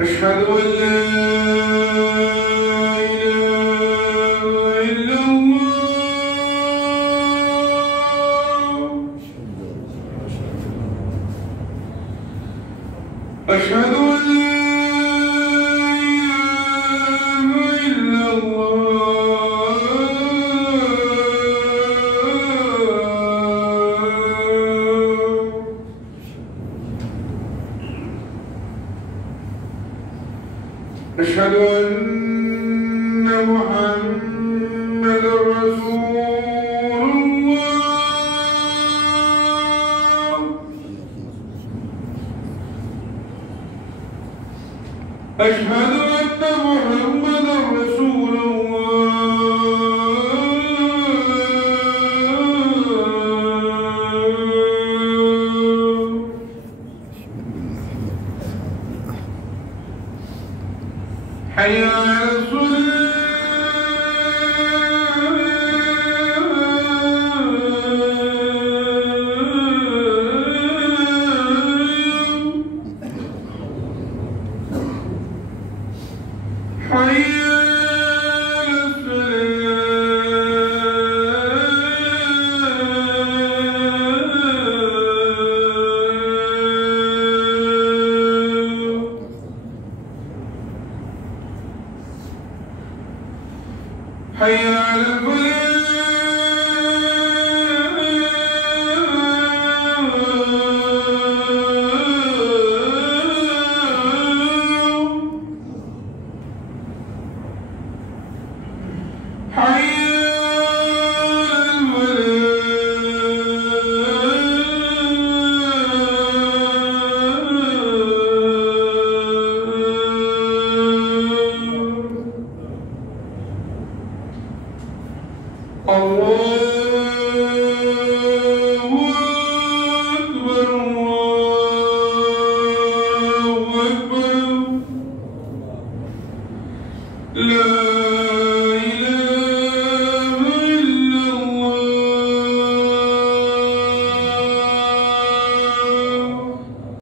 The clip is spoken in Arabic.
أشهد أن لا إله إلا الله أشهد أن لا إله إلا أشهد أن محمدًا رسول الله أشهد أن محمدًا رسول الله حي على الصلاة حي حي على الفلاح حي الله أكبر الله أكبر لا